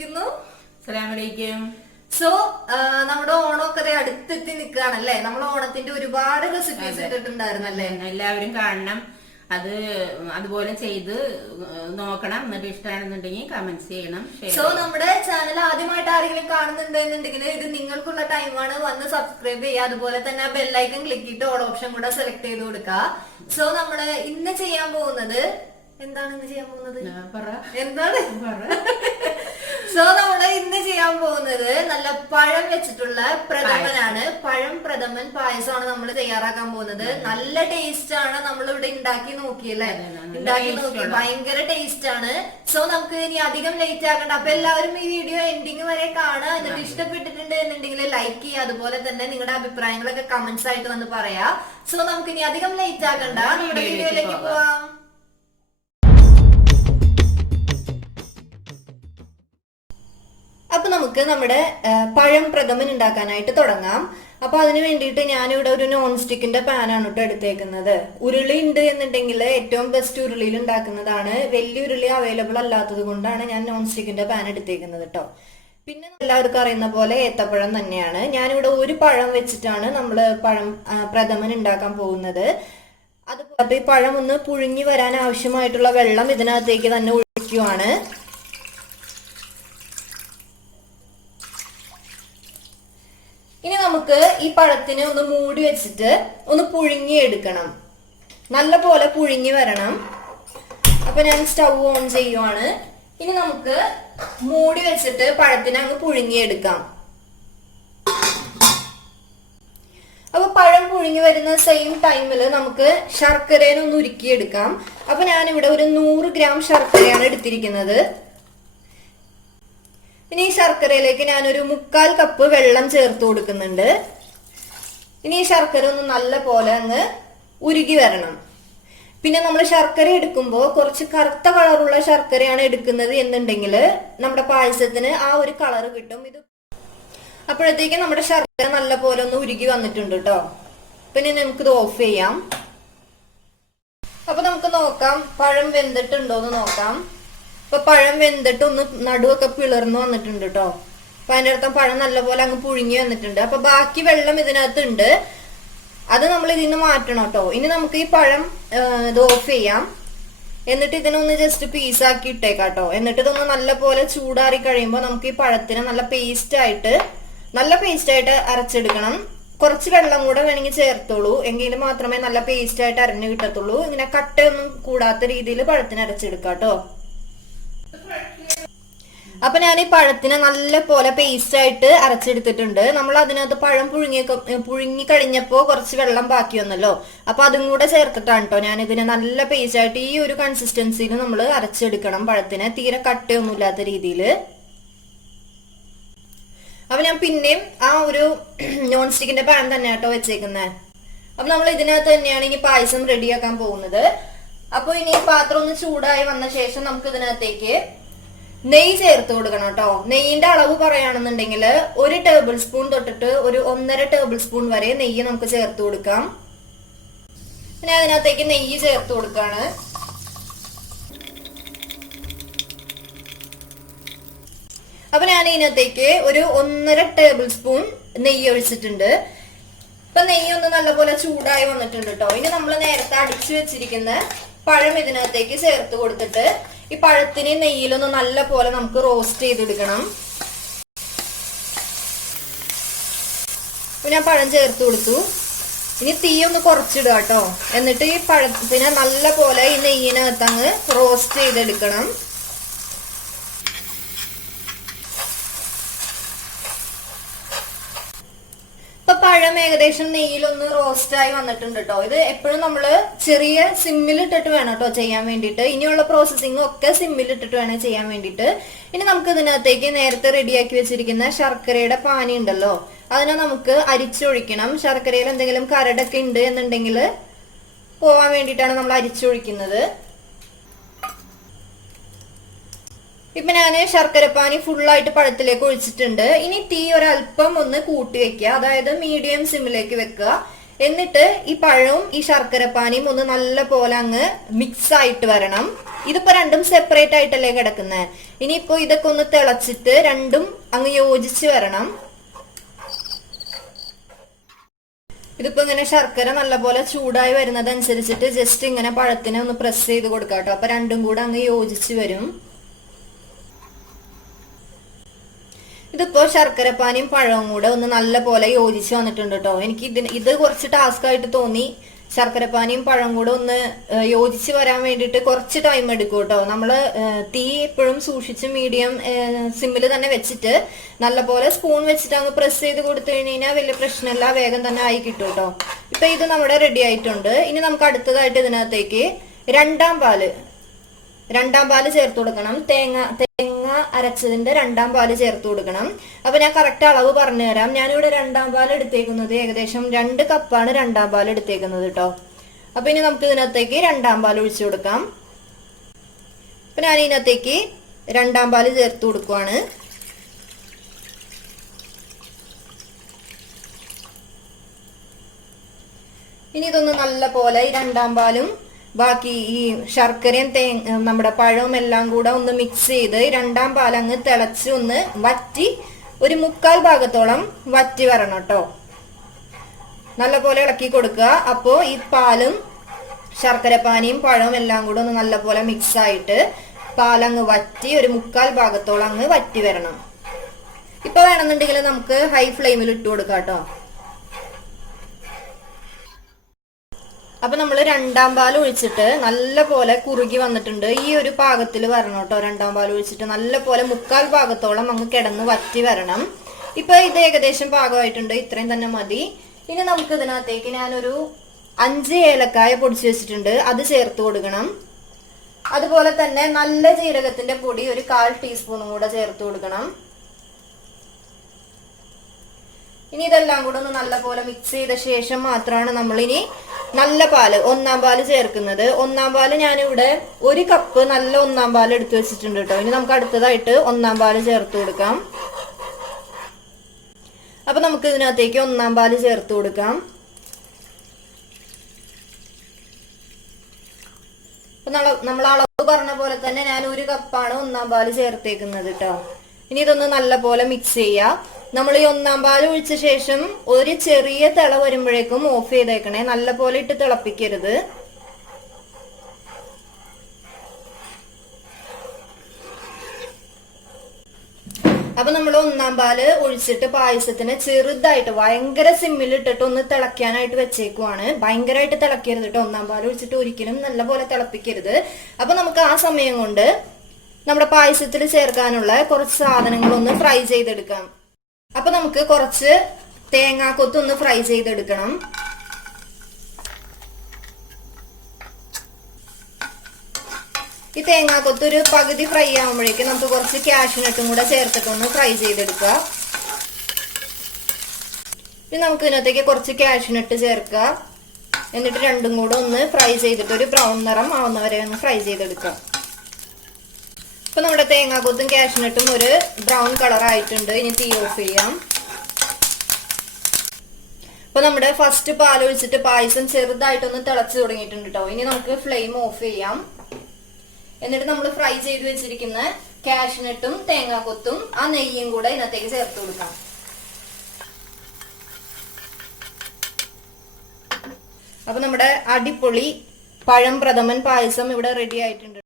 വിശ്വസിക്കുന്നു. അസ്സലാമലൈക്കും. സോ നമ്മുടെ ഓണമൊക്കെ അടുത്തെത്തി നിൽക്കുകയാണല്ലേ. നമ്മൾ ഓണത്തിന്റെ ഒരുപാട് റെസിപ്പീസ് ഇട്ടിട്ടുണ്ടായിരുന്നല്ലേ. എല്ലാവരും കാണണം, അത് അതുപോലെ ചെയ്ത് നോക്കണം. എന്നിട്ട് ഇഷ്ടമാണെന്നുണ്ടെങ്കിൽ കമന്റ്സ് ചെയ്യണം. സോ നമ്മുടെ ചാനൽ ആദ്യമായിട്ട് ആരെങ്കിലും കാണുന്നുണ്ടെന്നുണ്ടെങ്കിൽ ഇത് നിങ്ങൾക്കുള്ള ടൈമാണ്. വന്ന് സബ്സ്ക്രൈബ് ചെയ്യുക. അതുപോലെ തന്നെ ബെല്ലൈക്കൺ ക്ലിക്ക് ചെയ്തിട്ട് ഓൾ ഓപ്ഷൻ കൂടെ സെലക്ട് ചെയ്ത് കൊടുക്കുക. സോ നമ്മള് ഇന്ന് ചെയ്യാൻ പോകുന്നത് എന്താണ്? എന്താണ്? സോ നമ്മള് ഇന്ന് ചെയ്യാൻ പോകുന്നത് നല്ല പഴം വെച്ചിട്ടുള്ള പ്രഥമനാണ്. പഴം പ്രഥമൻ പായസമാണ് നമ്മൾ തയ്യാറാക്കാൻ പോകുന്നത്. നല്ല ടേസ്റ്റ് ആണ്. നമ്മൾ ഇവിടെ ഉണ്ടാക്കി നോക്കിയല്ലേ, ഉണ്ടാക്കി നോക്കി ഭയങ്കര ടേസ്റ്റ് ആണ്. സോ നമുക്ക് ഇനി അധികം ലേറ്റ് ആക്കണ്ട. അപ്പൊ എല്ലാവരും ഈ വീഡിയോ എൻഡിങ് വരെ കാണുക. എന്നിട്ട് ഇഷ്ടപ്പെട്ടിട്ടുണ്ട് എന്നുണ്ടെങ്കിൽ ലൈക്ക് ചെയ്യുക. അതുപോലെ തന്നെ നിങ്ങളുടെ അഭിപ്രായങ്ങളൊക്കെ കമന്റ്സ് ആയിട്ട് വന്ന് പറയാ. സോ നമുക്ക് ഇനി അധികം ലേറ്റ് ആക്കണ്ട, നമ്മുടെ വീഡിയോയിലേക്ക് പോവാം. അപ്പൊ നമുക്ക് നമ്മുടെ പഴം പ്രഥമൻ ഉണ്ടാക്കാനായിട്ട് തുടങ്ങാം. അപ്പൊ അതിന് വേണ്ടിയിട്ട് ഞാനിവിടെ ഒരു നോൺ സ്റ്റിക്കിന്റെ പാനാണ് കേട്ടോ എടുത്തേക്കുന്നത്. ഉരുളി ഉണ്ട് എന്നുണ്ടെങ്കിൽ ഏറ്റവും ബെസ്റ്റ് ഉരുളിയിൽ ഉണ്ടാക്കുന്നതാണ്. വലിയ ഉരുളി അവൈലബിൾ അല്ലാത്തത് കൊണ്ടാണ് ഞാൻ നോൺ സ്റ്റിക്കിന്റെ പാൻ എടുത്തേക്കുന്നത് കേട്ടോ. പിന്നെ എല്ലാവർക്കും അറിയുന്ന പോലെ ഏത്തപ്പഴം തന്നെയാണ്. ഞാനിവിടെ ഒരു പഴം വെച്ചിട്ടാണ് നമ്മൾ പ്രഥമൻ ഉണ്ടാക്കാൻ പോകുന്നത്. അതുപോലെ ഈ പഴം ഒന്ന് പുഴുങ്ങി വരാൻ ആവശ്യമായിട്ടുള്ള വെള്ളം ഇതിനകത്തേക്ക് തന്നെ ഒഴിക്കുവാണ്. ഇനി നമുക്ക് ഈ പഴത്തിനെ ഒന്ന് മൂടി വെച്ചിട്ട് ഒന്ന് പുഴുങ്ങി എടുക്കണം. നല്ല പോലെ പുഴുങ്ങി വരണം. അപ്പൊ ഞാൻ സ്റ്റൗ ഓൺ ചെയ്യുവാണ്. ഇനി നമുക്ക് മൂടി വെച്ചിട്ട് പഴത്തിനെ അങ്ങ് പുഴുങ്ങിയെടുക്കാം. അപ്പൊ പഴം പുഴുങ്ങി വരുന്ന സെയിം ടൈമിൽ നമുക്ക് ശർക്കരേനെ ഒന്ന് ഉരുക്കിയെടുക്കാം. അപ്പൊ ഞാനിവിടെ ഒരു 100 ഗ്രാം ശർക്കരയാണ് എടുത്തിരിക്കുന്നത്. ഇനി ഈ ശർക്കരയിലേക്ക് ഞാനൊരു 1/4 കപ്പ് വെള്ളം ചേർത്ത് കൊടുക്കുന്നുണ്ട്. ഇനി ഈ ശർക്കര ഒന്ന് നല്ല പോലെ അങ്ങ് ഉരുകി വരണം. പിന്നെ നമ്മൾ ശർക്കര എടുക്കുമ്പോൾ കുറച്ച് കറുത്ത കളറുള്ള ശർക്കരയാണ് എടുക്കുന്നത് എന്നുണ്ടെങ്കിൽ നമ്മുടെ പായസത്തിന് ആ ഒരു കളർ കിട്ടും. ഇത് അപ്പോഴത്തേക്കും നമ്മുടെ ശർക്കര നല്ല പോലെ ഒന്ന് ഉരുകി വന്നിട്ടുണ്ട് കേട്ടോ. പിന്നെ നമുക്കിത് ഓഫ് ചെയ്യാം. അപ്പൊ നമുക്ക് നോക്കാം പഴം വെന്തിട്ടുണ്ടോന്ന് നോക്കാം. അപ്പൊ പഴം വെന്തിട്ട് ഒന്ന് നടുവൊക്കെ പിളർന്നു വന്നിട്ടുണ്ട് കേട്ടോ. അപ്പൊ അതിന്റെ അർത്ഥം പഴം നല്ലപോലെ അങ്ങ് പുഴുങ്ങി വന്നിട്ടുണ്ട്. അപ്പൊ ബാക്കി വെള്ളം ഇതിനകത്ത് ഉണ്ട്, അത് നമ്മൾ ഇതിൽ നിന്ന് മാറ്റണം കേട്ടോ. ഇനി നമുക്ക് ഈ പഴം ഇത് ഓഫ് ചെയ്യാം. എന്നിട്ട് ഇതിനൊന്ന് ജസ്റ്റ് പീസാക്കി ഇട്ടേക്കാം കേട്ടോ. എന്നിട്ട് ഇതൊന്ന് നല്ല പോലെ ചൂടാറി കഴിയുമ്പോൾ നമുക്ക് ഈ പഴത്തിനെ നല്ല പേസ്റ്റ് ആയിട്ട് അരച്ചെടുക്കണം. കുറച്ച് വെള്ളം കൂടെ വേണമെങ്കിൽ ചേർത്തോളൂ, എങ്കിൽ മാത്രമേ നല്ല പേസ്റ്റ് ആയിട്ട് അരഞ്ഞു കിട്ടത്തുള്ളൂ. ഇങ്ങനെ കട്ടയൊന്നും കൂടാത്ത രീതിയിൽ പഴത്തിന് അരച്ചെടുക്കാം കേട്ടോ. അപ്പൊ ഞാൻ ഈ പഴത്തിനെ നല്ല പോലെ പേസ്റ്റ് ആയിട്ട് അരച്ചെടുത്തിട്ടുണ്ട്. നമ്മൾ അതിനകത്ത് പഴം പുഴുങ്ങി കഴിഞ്ഞപ്പോ കുറച്ച് വെള്ളം ബാക്കി വന്നല്ലോ. അപ്പൊ അതും കൂടെ ചേർത്തിട്ടാണ് കേട്ടോ ഞാൻ ഇതിനെ നല്ല പേസ്റ്റ് ആയിട്ട് ഈ ഒരു കൺസിസ്റ്റൻസിയിൽ നമ്മൾ അരച്ചെടുക്കണം. പഴത്തിനെ തീരെ കട്ടയൊന്നും ഇല്ലാത്ത രീതിയിൽ. അപ്പൊ ഞാൻ പിന്നെയും ആ ഒരു നോൺ സ്റ്റിക്കിന്റെ പാൻ തന്നെ കേട്ടോ വെച്ചേക്കുന്നത്. അപ്പൊ നമ്മൾ ഇതിനകത്ത് തന്നെയാണ് ഇനി പായസം റെഡിയാക്കാൻ പോകുന്നത്. അപ്പൊ ഇനി പാത്രം ഒന്ന് ചൂടായി വന്ന ശേഷം നമുക്ക് ഇതിനകത്തേക്ക് നെയ്യ് ചേർത്ത് കൊടുക്കണം കേട്ടോ. നെയ്യിന്റെ അളവ് പറയുകയാണെന്നുണ്ടെങ്കിൽ 1 ടേബിൾ സ്പൂൺ തൊട്ടിട്ട് ഒരു 1.5 ടേബിൾ സ്പൂൺ വരെ നെയ്യ് നമുക്ക് ചേർത്ത് കൊടുക്കാം. പിന്നെ അതിനകത്തേക്ക് നെയ്യ് ചേർത്ത് കൊടുക്കാണ്. അപ്പൊ ഞാൻ ഇതിനകത്തേക്ക് ഒരു 1.5 ടേബിൾ സ്പൂൺ നെയ്യ് ഒഴിച്ചിട്ടുണ്ട്. ഇപ്പൊ നെയ്യ് ഒന്ന് നല്ലപോലെ ചൂടായി വന്നിട്ടുണ്ട് കേട്ടോ. ഇനി നമ്മൾ നേരത്തെ അടിച്ചു വെച്ചിരിക്കുന്ന പഴം ഇതിനകത്തേക്ക് ചേർത്ത് കൊടുത്തിട്ട് ഈ പഴത്തിന് നെയ്യിലൊന്ന് നല്ല പോലെ നമുക്ക് റോസ്റ്റ് ചെയ്തെടുക്കണം. ഞാൻ പഴം ചേർത്ത് കൊടുത്തു. ഇനി തീ ഒന്ന് കുറച്ചിടുക കേട്ടോ. എന്നിട്ട് ഈ പഴത്തിനെ നല്ല പോലെ ഈ നെയ്യിനകത്ത് അങ്ങ് റോസ്റ്റ് ചെയ്തെടുക്കണം. പഴം ഏകദേശം നെയ്യിലൊന്ന് റോസ്റ്റ് ആയി വന്നിട്ടുണ്ട് കേട്ടോ. ഇത് എപ്പോഴും നമ്മള് ചെറിയ സിമ്മിൽ ഇട്ടിട്ട് വേണം കേട്ടോ ചെയ്യാൻ വേണ്ടിയിട്ട്. ഇനിയുള്ള പ്രോസസ്സിംഗ് ഒക്കെ സിമ്മിൽ ഇട്ടിട്ട് വേണം ചെയ്യാൻ വേണ്ടിയിട്ട്. ഇനി നമുക്ക് ഇതിനകത്തേക്ക് നേരത്തെ റെഡിയാക്കി വെച്ചിരിക്കുന്ന ശർക്കരയുടെ പാനി ഉണ്ടല്ലോ, അതിനെ നമുക്ക് അരിച്ചൊഴിക്കണം. ശർക്കരയിൽ എന്തെങ്കിലും കരടൊക്കെ ഉണ്ട് എന്നുണ്ടെങ്കിൽ പോവാൻ വേണ്ടിയിട്ടാണ് നമ്മൾ അരിച്ചൊഴിക്കുന്നത്. ഇപ്പൊ ഞാന് ശർക്കരപ്പാനി ഫുള്ളായിട്ട് പഴത്തിലേക്ക് ഒഴിച്ചിട്ടുണ്ട്. ഇനി തീ ഒരല്പം ഒന്ന് കൂട്ടി വെക്കുക, അതായത് മീഡിയം സിമ്മിലേക്ക് വെക്കുക. എന്നിട്ട് ഈ പഴവും ഈ ശർക്കരപ്പാനിയും ഒന്ന് നല്ല പോലെ അങ്ങ് മിക്സ് ആയിട്ട് വരണം. ഇതിപ്പോ രണ്ടും സെപ്പറേറ്റ് ആയിട്ടല്ലേ കിടക്കുന്നത്. ഇനിയിപ്പോ ഇതൊക്കെ ഒന്ന് തിളച്ചിട്ട് രണ്ടും അങ്ങ് യോജിച്ച് വരണം. ഇതിപ്പോ ഇങ്ങനെ ശർക്കര നല്ലപോലെ ചൂടായി വരുന്നതനുസരിച്ചിട്ട് ജസ്റ്റ് ഇങ്ങനെ പഴത്തിനെ ഒന്ന് പ്രസ് ചെയ്ത് കൊടുക്കാം കേട്ടോ. അപ്പൊ രണ്ടും കൂടെ അങ്ങ് യോജിച്ച് വരും. ഇതിപ്പോ ശർക്കരപ്പാനിയും പഴവും കൂടെ ഒന്ന് നല്ല പോലെ യോജിച്ച് വന്നിട്ടുണ്ട് കേട്ടോ. എനിക്ക് ഇത് കുറച്ച് ടാസ്ക് ആയിട്ട് തോന്നി. ശർക്കരപ്പാനിയും പഴം കൂടെ ഒന്ന് യോജിച്ച് വരാൻ വേണ്ടിയിട്ട് കുറച്ച് ടൈം എടുക്കും കേട്ടോ. നമ്മള് തീ എപ്പോഴും സൂക്ഷിച്ച് മീഡിയം സിമ്മിൽ തന്നെ വെച്ചിട്ട് നല്ലപോലെ സ്പൂൺ വെച്ചിട്ട് അങ്ങ് പ്രസ് ചെയ്ത് കൊടുത്തു കഴിഞ്ഞാൽ വലിയ പ്രശ്നമില്ല, വേഗം തന്നെ ആയി കിട്ടും കേട്ടോ. ഇപ്പൊ ഇത് നമ്മുടെ റെഡി ആയിട്ടുണ്ട്. ഇനി നമുക്ക് അടുത്തതായിട്ട് ഇതിനകത്തേക്ക് രണ്ടാം പാല് ചേർത്ത് കൊടുക്കണം. തേങ്ങ അരച്ചതിന്റെ രണ്ടാം പാല് ചേർത്ത് കൊടുക്കണം. അപ്പൊ ഞാൻ കറക്റ്റ് അളവ് പറഞ്ഞു തരാം. ഞാനിവിടെ രണ്ടാം പാൽ എടുത്തേക്കുന്നത് ഏകദേശം 2 കപ്പാണ് രണ്ടാം പാൽ എടുത്തേക്കുന്നത് കേട്ടോ. അപ്പൊ ഇനി നമുക്ക് ഇതിനകത്തേക്ക് രണ്ടാം പാൽ ഒഴിച്ചു കൊടുക്കാം. അപ്പൊ ഞാൻ ഇതിനകത്തേക്ക് രണ്ടാം പാല് ചേർത്ത് കൊടുക്കുവാണ്. ഇനി ഇതൊന്ന് നല്ല പോലെ ഈ രണ്ടാം പാലും ബാക്കി ഈ ശർക്കരയും നമ്മുടെ പഴവും എല്ലാം കൂടെ ഒന്ന് മിക്സ് ചെയ്ത് രണ്ടാം പാലങ്ങ് തിളച്ച് ഒന്ന് വറ്റി ഒരു 1/4 ഭാഗത്തോളം വറ്റി വരണം കേട്ടോ. നല്ല പോലെ ഇളക്കി കൊടുക്കുക. അപ്പോ ഈ പാലും ശർക്കരപ്പാനിയും പഴവും എല്ലാം കൂടെ ഒന്ന് നല്ല പോലെ മിക്സ് ആയിട്ട് പാലങ്ങ് വറ്റി ഒരു 1/4 ഭാഗത്തോളം അങ്ങ് വറ്റി വരണം. ഇപ്പൊ വേണമെന്നുണ്ടെങ്കിൽ നമുക്ക് ഹൈ ഫ്ലെയിമിൽ ഇട്ട് കൊടുക്കാം കേട്ടോ. അപ്പൊ നമ്മൾ രണ്ടാം പാൽ ഒഴിച്ചിട്ട് നല്ല പോലെ കുറുകി വന്നിട്ടുണ്ട്. ഈ ഒരു പാകത്തിൽ വരണം കേട്ടോ. രണ്ടാം പാൽ ഒഴിച്ചിട്ട് നല്ല പോലെ 1/4 ഭാഗത്തോളം അങ്ങ് കിടന്ന് വറ്റി വരണം. ഇപ്പൊ ഇത് ഏകദേശം പാകമായിട്ടുണ്ട്. ഇത്രയും തന്നെ മതി. ഇനി നമുക്ക് ഇതിനകത്തേക്ക് ഞാനൊരു 5 ഏലക്കായ പൊടിച്ചു വെച്ചിട്ടുണ്ട്, അത് ചേർത്ത് കൊടുക്കണം. അതുപോലെ തന്നെ നല്ല ജീരകത്തിന്റെ പൊടി ഒരു 1/4 ടീസ്പൂണും കൂടെ ചേർത്ത് കൊടുക്കണം. ഇനി ഇതെല്ലാം കൂടെ ഒന്ന് നല്ല പോലെ മിക്സ് ചെയ്ത ശേഷം മാത്രമാണ് നമ്മൾ ഇനി നല്ല പാല് ഒന്നാം പാല് ചേർക്കുന്നത്. ഒന്നാം പാല് ഞാനിവിടെ 1 കപ്പ് നല്ല ഒന്നാം പാല് എടുത്തു വെച്ചിട്ടുണ്ട് കേട്ടോ. ഇനി നമുക്ക് അടുത്തതായിട്ട് ഒന്നാം പാല് ചേർത്ത് കൊടുക്കാം. അപ്പൊ നമുക്ക് ഇതിനകത്തേക്ക് ഒന്നാം പാല് ചേർത്ത് കൊടുക്കാം. നമ്മൾ അളവ് പറഞ്ഞ പോലെ തന്നെ ഞാൻ 1 കപ്പാണ് ഒന്നാം പാല് ചേർത്തേക്കുന്നത് കേട്ടോ. ഇനി ഇതൊന്ന് നല്ല പോലെ മിക്സ് ചെയ്യാം. നമ്മൾ ഈ ഒന്നാം പാല് ഒഴിച്ച ശേഷം ഒരു ചെറിയ തിള വരുമ്പോഴേക്കും ഓഫ് ചെയ്തേക്കണേ. നല്ല പോലെ ഇട്ട് തിളപ്പിക്കരുത്. അപ്പൊ നമ്മൾ ഒന്നാം പാല് ഒഴിച്ചിട്ട് പായസത്തിന് ചെറുതായിട്ട് ഭയങ്കര സിമ്മിൽ ഇട്ടിട്ട് ഒന്ന് തിളയ്ക്കാനായിട്ട് വെച്ചേക്കുവാണ്. ഭയങ്കരമായിട്ട് തിളക്കരുത് കേട്ടോ. ഒന്നാം പാല് ഒഴിച്ചിട്ട് ഒരിക്കലും നല്ല പോലെ തിളപ്പിക്കരുത്. അപ്പൊ നമുക്ക് ആ സമയം കൊണ്ട് നമ്മുടെ പായസത്തിൽ ചേർക്കാനുള്ള കുറച്ച് സാധനങ്ങളൊന്ന് ഫ്രൈ ചെയ്തെടുക്കാം. അപ്പൊ നമുക്ക് കുറച്ച് തേങ്ങാക്കൊത്തൊന്ന് ഫ്രൈ ചെയ്തെടുക്കണം. ഈ തേങ്ങാക്കൊത്ത് ഒരു പകുതി ഫ്രൈ ആകുമ്പോഴേക്കും നമുക്ക് കുറച്ച് കാഷ്യൂനട്ടും കൂടെ ചേർത്തിട്ടൊന്ന് ഫ്രൈ ചെയ്തെടുക്കുക. ഇനി നമുക്ക് ഇതിനകത്തേക്ക് കുറച്ച് കാഷ്യൂനട്ട് ചേർക്കുക. എന്നിട്ട് രണ്ടും കൂടെ ഒന്ന് ഫ്രൈ ചെയ്തിട്ട് ഒരു ബ്രൗൺ നിറം ആവുന്നവരെ ഒന്ന് ഫ്രൈ ചെയ്തെടുക്കുക. ഇപ്പൊ നമ്മുടെ തേങ്ങാക്കൊത്തും കാഷ്യൂനട്ടും ഒരു ബ്രൗൺ കളർ ആയിട്ടുണ്ട്. ഇനി തീ ഓഫ് ചെയ്യാം. അപ്പൊ നമ്മുടെ ഫസ്റ്റ് പാൽ ഒഴിച്ചിട്ട് പായസം ചെറുതായിട്ടൊന്ന് തിളച്ചു തുടങ്ങിയിട്ടുണ്ട് കേട്ടോ. ഇനി നമുക്ക് ഫ്ലെയിം ഓഫ് ചെയ്യാം. എന്നിട്ട് നമ്മൾ ഫ്രൈ ചെയ്ത് വെച്ചിരിക്കുന്ന കാഷ്യൂനട്ടും തേങ്ങാക്കൊത്തും ആ നെയ്യും കൂടെ ഇതിനകത്തേക്ക് ചേർത്ത് കൊടുക്കാം. അപ്പൊ നമ്മുടെ അടിപൊളി പഴം പ്രഥമൻ പായസം ഇവിടെ റെഡി ആയിട്ടുണ്ട്.